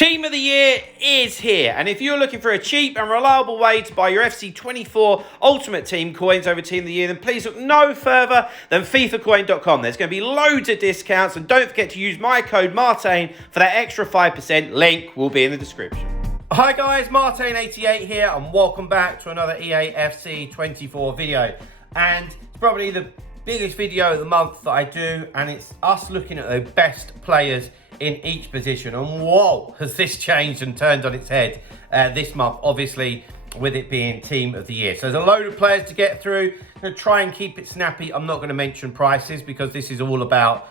Team of the Year is here, and if you're looking for a cheap and reliable way to buy your FC24 Ultimate Team coins over Team of the Year, then please look no further than FIFAcoin.com. There's going to be loads of discounts, and don't forget to use my code MARTIN for that extra 5%. Link will be in the description. Hi guys, Martin88 here, and welcome back to another Eafc 24 video. And it's probably the biggest video of the month that I do, and it's us looking at the best players in each position. And whoa, has this changed and turned on its head this month, obviously with it being Team of the Year. So there's a load of players to get through. I'm going to try and keep it snappy. I'm not going to mention prices because this is all about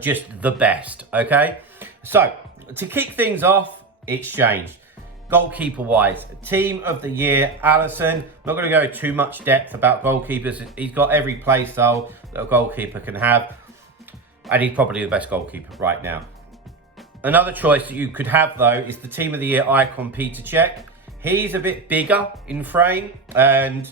just the best, okay? So to kick things off, it's changed. Goalkeeper wise, Team of the Year, Alisson. I'm not going to go too much depth about goalkeepers. He's got every play style that a goalkeeper can have, and he's probably the best goalkeeper right now. Another choice that you could have though is the Team of the Year icon, Peter Cech. He's a bit bigger in frame, and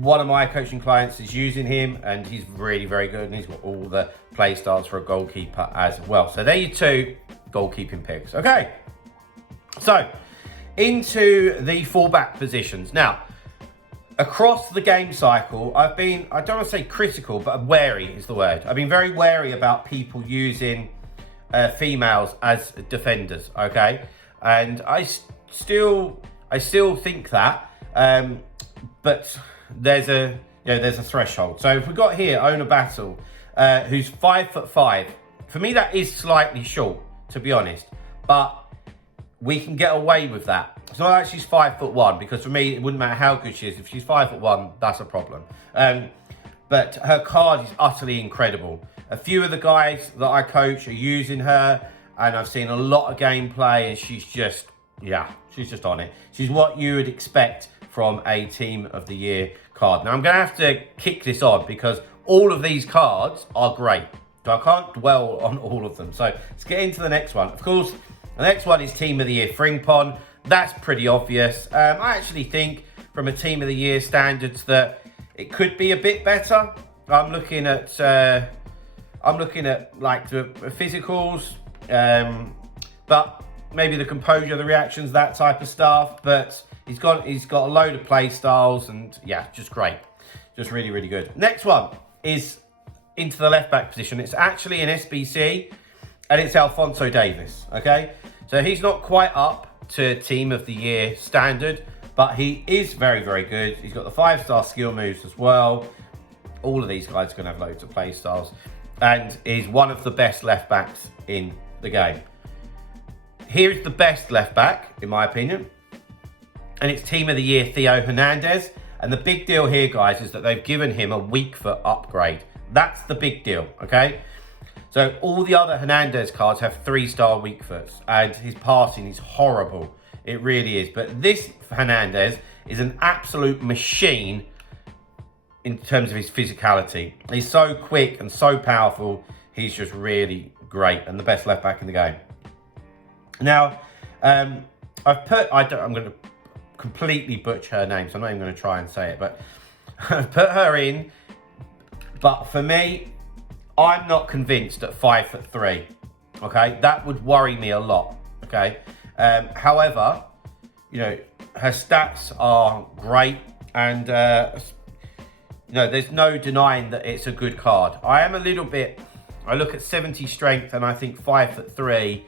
one of my coaching clients is using him, and he's really very good, and he's got all the play styles for a goalkeeper as well. So there you two goalkeeping picks. Okay, so into the fullback positions. Now, across the game cycle, I've been, I don't want to say critical, but wary is the word. I've been very wary about people using females as defenders, okay? And I still think that, but there's a threshold. So if we've got here Ona Battle, who's 5'5". For me, that is slightly short, to be honest, but we can get away with that. It's not like she's 5'1", because for me, it wouldn't matter how good she is. If she's 5'1", that's a problem. But her card is utterly incredible. A few of the guys that I coach are using her, and I've seen a lot of gameplay, and she's just, yeah, she's just on it. She's what you would expect from a Team of the Year card. Now, I'm going to have to kick this on because all of these cards are great. So I can't dwell on all of them. So let's get into the next one. Of course, the next one is Team of the Year Frimpong. That's pretty obvious. I actually think from a Team of the Year standards that it could be a bit better. I'm looking at like the physicals, but maybe the composure, the reactions, that type of stuff. But he's got a load of play styles, and yeah, just great, just really, really good. Next one is into the left back position. It's actually an SBC, and it's Alphonso Davies. Okay, so he's not quite up to Team of the Year standard, but he is very, very good. He's got the 5-star skill moves as well. All of these guys are going to have loads of play styles, and is one of the best left backs in the game. Here is the best left back, in my opinion, and it's Team of the Year Theo Hernandez. And the big deal here, guys, is that they've given him a weak foot upgrade. That's the big deal, okay? So all the other Hernandez cards have 3-star weak foots, and his passing is horrible. It really is. But this Hernandez is an absolute machine in terms of his physicality. He's so quick and so powerful. He's just really great, and the best left back in the game. Now, I'm going to completely butcher her name, so I'm not even going to try and say it, but I've put her in. But for me, I'm not convinced at 5'3". Okay, that would worry me a lot. Okay, however, you know, her stats are great, and you know, there's no denying that it's a good card. I look at 70 strength, and I think 5'3",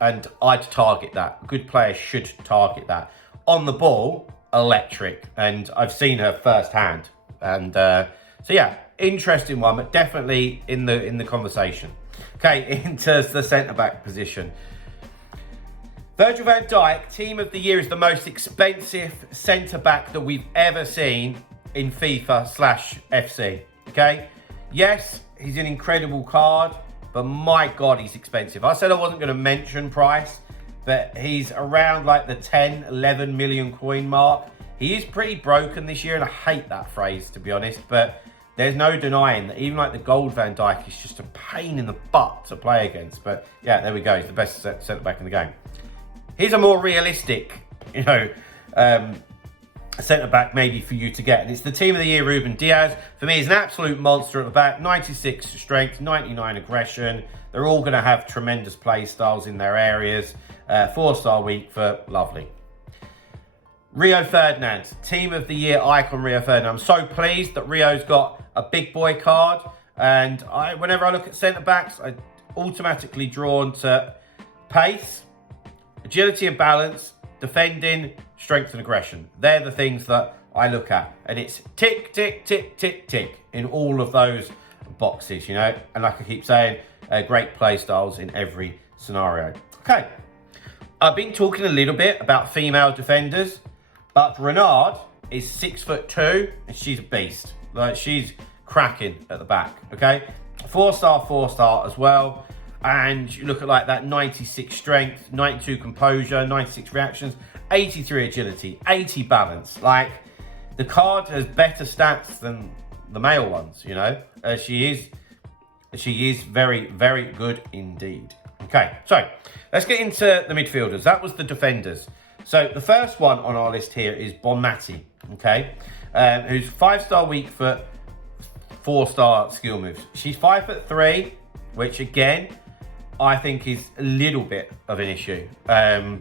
and I'd target that. Good players should target that. On the ball, electric, and I've seen her firsthand, and so yeah, interesting one, but definitely in the conversation. Okay, into the centre back position. Virgil van Dijk, Team of the Year, is the most expensive centre back that we've ever seen in FIFA/FC. Okay, yes, he's an incredible card, but my God, he's expensive. I said I wasn't going to mention price, but he's around like the 10-11 million coin mark. He is pretty broken this year, and I hate that phrase, to be honest, but there's no denying that even like the gold Van Dijk is just a pain in the butt to play against. But yeah, there we go. He's the best centre back in the game. Here's a more realistic, you know, centre back maybe for you to get, and it's the Team of the Year Ruben Diaz. For me, he's an absolute monster at the back. 96 strength, 99 aggression. They're all going to have tremendous play styles in their areas. 4-star week for lovely. Rio Ferdinand, Team of the Year icon Rio Ferdinand. I'm so pleased that Rio's got a big boy card. And whenever I look at centre-backs, I'm automatically drawn to pace, agility and balance, defending, strength and aggression. They're the things that I look at. And it's tick, tick, tick, tick, tick in all of those boxes, you know. And like I keep saying, great play styles in every scenario. Okay, I've been talking a little bit about female defenders. But Renard is 6'2", and she's a beast. Like, she's cracking at the back, okay? 4-star as well. And you look at like that 96 strength, 92 composure, 96 reactions, 83 agility, 80 balance. Like, the card has better stats than the male ones, you know? She is very, very good indeed. Okay, so let's get into the midfielders. That was the defenders. So the first one on our list here is Bonmati, okay, who's 5-star weak foot, 4-star skill moves. She's 5'3", which again, I think is a little bit of an issue. I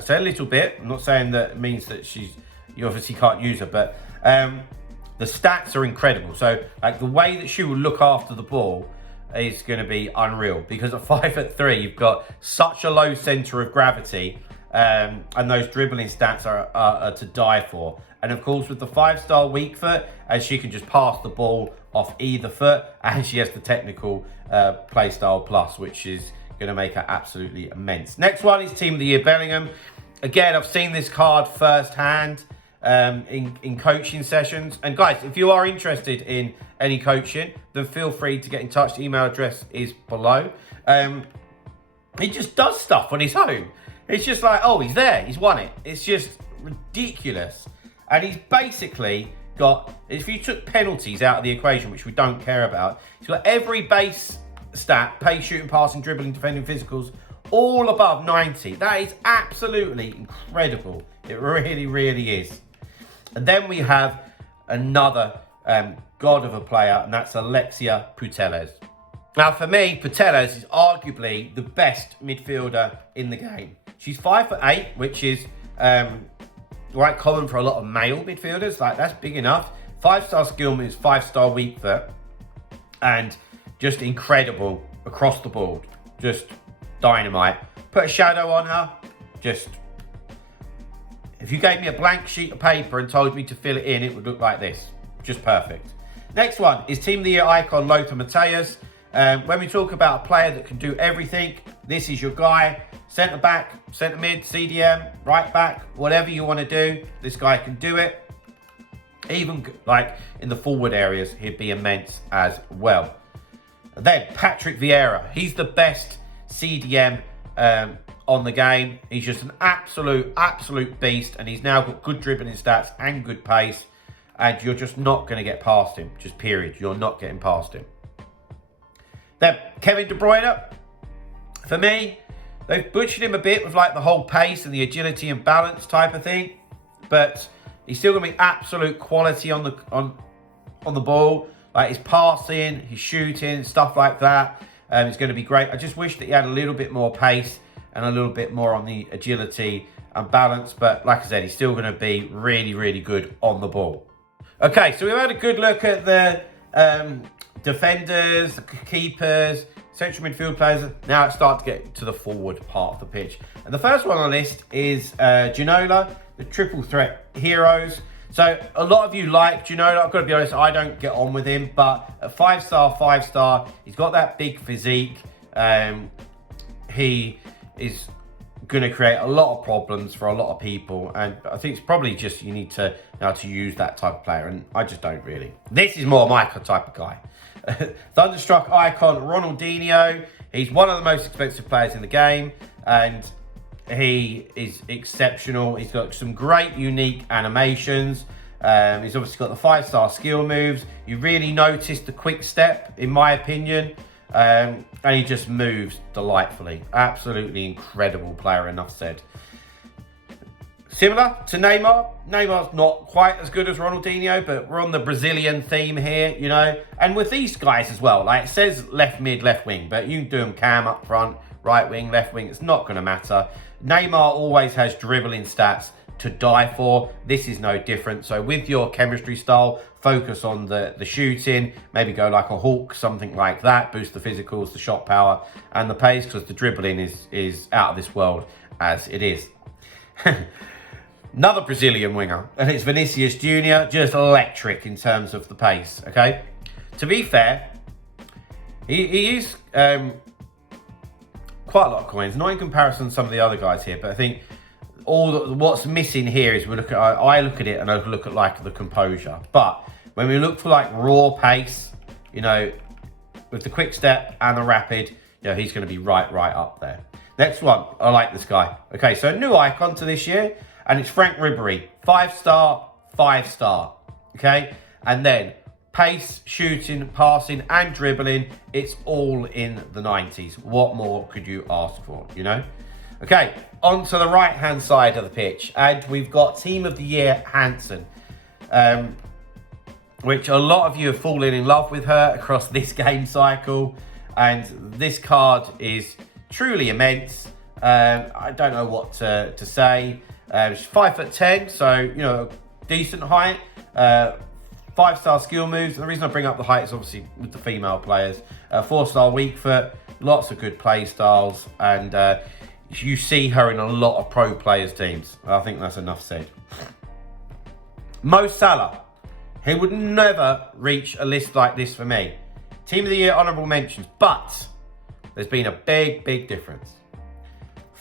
say a little bit. I'm not saying that it means that you obviously can't use her, but the stats are incredible. So like the way that she will look after the ball is going to be unreal, because at 5'3", you've got such a low center of gravity. And those dribbling stats are to die for. And of course, with the 5-star weak foot, and she can just pass the ball off either foot, and she has the technical play style plus, which is going to make her absolutely immense. Next one is Team of the Year Bellingham. Again, I've seen this card firsthand in coaching sessions. And guys, if you are interested in any coaching, then feel free to get in touch. The email address is below. He just does stuff on his own. It's just like, oh, he's there, he's won it. It's just ridiculous. And he's basically got, if you took penalties out of the equation, which we don't care about, he's got every base stat, pace, shooting, passing, dribbling, defending, physicals, all above 90. That is absolutely incredible. It really, really is. And then we have another god of a player, and that's Alexia Putellas. Now, for me, Putellas is arguably the best midfielder in the game. She's 5'8", which is quite common for a lot of male midfielders. Like, that's big enough. 5-star skill moves, 5-star weak foot, and just incredible across the board. Just dynamite. Put a shadow on her. Just, if you gave me a blank sheet of paper and told me to fill it in, it would look like this. Just perfect. Next one is Team of the Year icon Lothar Matthäus. When we talk about a player that can do everything, this is your guy. Centre back, centre mid, CDM, right back, whatever you want to do, this guy can do it. Even like in the forward areas, he'd be immense as well. And then Patrick Vieira, he's the best CDM on the game. He's just an absolute beast, and he's now got good dribbling stats and good pace, and you're just not going to get past him. Just period. You're not getting past him. Then Kevin De Bruyne, for me, they've butchered him a bit with like the whole pace and the agility and balance type of thing, but he's still gonna be absolute quality on the ball. Like his passing, his shooting, stuff like that. It's going to be great. I just wish that he had a little bit more pace and a little bit more on the agility and balance. But like I said, he's still going to be really, really good on the ball. Okay, so we've had a good look at the defenders, the keepers, central midfield players. Now it's starting to get to the forward part of the pitch. And the first one on the list is Ginola, the triple threat heroes. So a lot of you like Ginola. I've got to be honest, I don't get on with him, but at 5-star, he's got that big physique. He is going to create a lot of problems for a lot of people, and I think it's probably just you need to know how to use that type of player, and I just don't really. This is more my type of guy. Thunderstruck icon Ronaldinho. He's one of the most expensive players in the game, and he is exceptional. He's got some great unique animations. He's obviously got the 5-star skill moves. You really notice the quick step, in my opinion. And he just moves delightfully. Absolutely incredible player, enough said. Similar to Neymar. Neymar's not quite as good as Ronaldinho, but we're on the Brazilian theme here, you know. And with these guys as well, like it says left mid, left wing, but you can do them cam up front, right wing, left wing, it's not going to matter. Neymar always has dribbling stats to die for. This is no different. So with your chemistry style, focus on the shooting, maybe go like a Hulk, something like that, boost the physicals, the shot power and the pace, because the dribbling is out of this world as it is. Another Brazilian winger, and it's Vinicius Jr., just electric in terms of the pace, okay? To be fair, he is quite a lot of coins, not in comparison to some of the other guys here, but I think what's missing here is I look at it and I look at like the composure. But when we look for like raw pace, you know, with the quick step and the rapid, you know, he's going to be right up there. Next one, I like this guy. Okay, so a new icon to this year, and it's Frank Ribery, 5-star, 5-star. Okay, and then pace, shooting, passing, and dribbling, it's all in the 90s. What more could you ask for, you know? Okay, on to the right-hand side of the pitch, and we've got Team of the Year Hansen, which a lot of you have fallen in love with her across this game cycle, and this card is truly immense. I don't know what to say. She's 5'10", so, you know, decent height. 5-star skill moves. And the reason I bring up the height is obviously with the female players. 4-star weak foot, lots of good play styles, and you see her in a lot of pro players' teams. I think that's enough said. Mo Salah. He would never reach a list like this for me. Team of the Year honourable mentions, but there's been a big difference.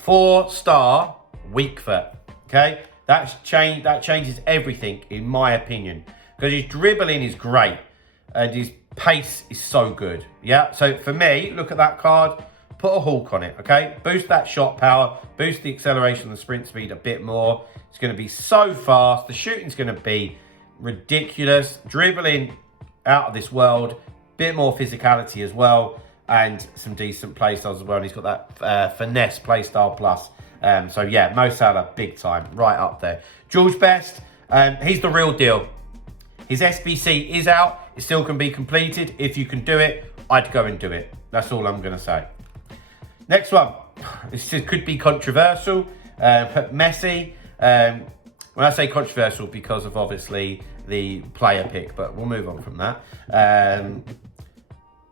4-star weak foot. Okay, that changes everything in my opinion, because his dribbling is great and his pace is so good. Yeah, so for me, look at that card, put a Hulk on it. Okay, boost that shot power, boost the acceleration and the sprint speed a bit more. It's going to be so fast. The shooting's going to be ridiculous. Dribbling out of this world. Bit more physicality as well, and some decent play styles as well. And he's got that finesse play style plus. So yeah, Mo Salah, big time, right up there. George Best, he's the real deal. His SBC is out. It still can be completed. If you can do it, I'd go and do it. That's all I'm going to say. Next one. This could be controversial. Messi. When I say controversial, because of obviously the player pick, but we'll move on from that.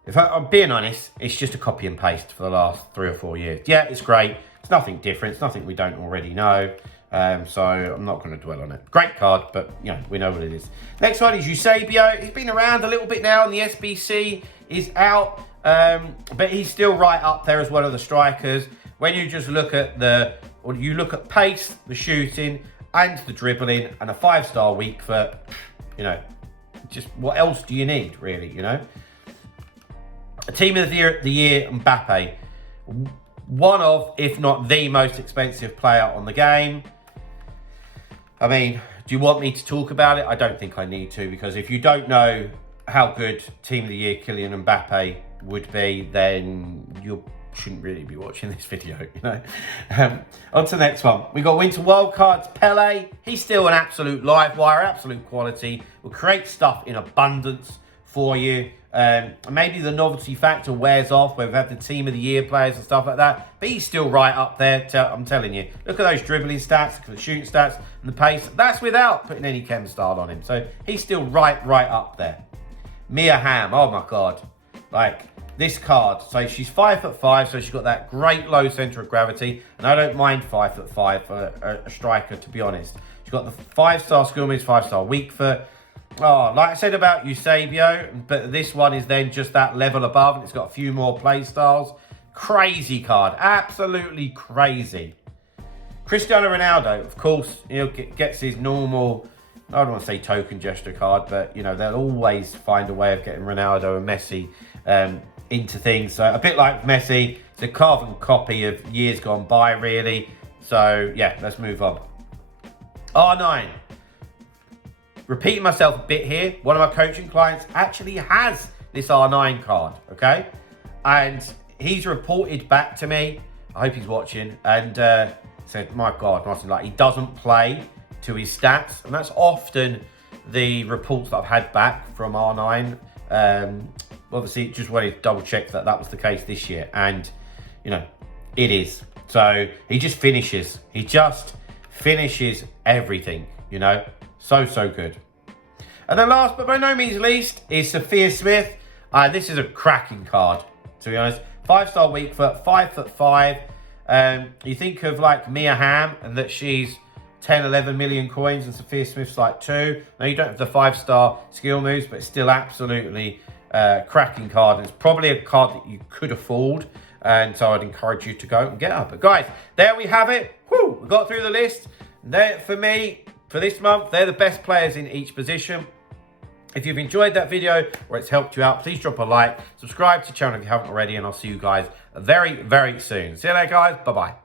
If I'm being honest, it's just a copy and paste for the last 3 or 4 years. Yeah, it's great. It's nothing different. It's nothing we don't already know. So I'm not going to dwell on it. Great card, but you know, we know what it is. Next one is Eusebio. He's been around a little bit now, and the SBC is out, but he's still right up there as one of the strikers. When you just look at you look at pace, the shooting, and the dribbling, and a 5-star weak foot, you know, just what else do you need, really? You know, a Team of the Year Mbappe. One of, if not the most expensive player on the game. I mean, do you want me to talk about it? I don't think I need to, because if you don't know how good Team of the Year Kylian Mbappe would be, then you shouldn't really be watching this video, you know. On to the next one. We got Winter Wildcards, Pele. He's still an absolute live wire, absolute quality. Will create stuff in abundance for you. Maybe the novelty factor wears off where we've had the Team of the Year players and stuff like that, but he's still right up there. I'm telling you, look at those dribbling stats, look at the shooting stats and the pace. That's without putting any chem style on him, so he's still right up there. Mia Hamm, oh my god, like this card. So she's 5'5", so she's got that great low center of gravity, and I don't mind 5'5" for a striker, to be honest. She's got the 5-star skill moves, 5-star weak foot. Oh, like I said about Eusebio, but this one is then just that level above, and it's got a few more play styles. Crazy card, absolutely crazy. Cristiano Ronaldo, of course, you know, gets his normal, I don't want to say token gesture card, but you know, they'll always find a way of getting Ronaldo and Messi into things. So a bit like Messi, it's a carbon copy of years gone by, really. So yeah, let's move on. R9. Repeating myself a bit here, one of my coaching clients actually has this R9 card, okay? And he's reported back to me, I hope he's watching, and said, my God, Martin, like, he doesn't play to his stats. And that's often the reports that I've had back from R9. Obviously, just wanted to double check that that was the case this year. And, you know, it is. So he just finishes. He just finishes everything, you know. So good. And then last but by no means least is Sophia Smith. This is a cracking card, to be honest. 5-star weak foot, 5'5". You think of like Mia Hamm and that she's 10, 11 million coins and Sophia Smith's like 2. Now you don't have the 5-star skill moves, but it's still absolutely cracking card. And it's probably a card that you could afford. And so I'd encourage you to go and get her. But guys, there we have it. Woo, we got through the list. There, for me, for this month, they're the best players in each position. If you've enjoyed that video or it's helped you out, please drop a like. Subscribe to the channel if you haven't already. And I'll see you guys very, very soon. See you later, guys. Bye-bye.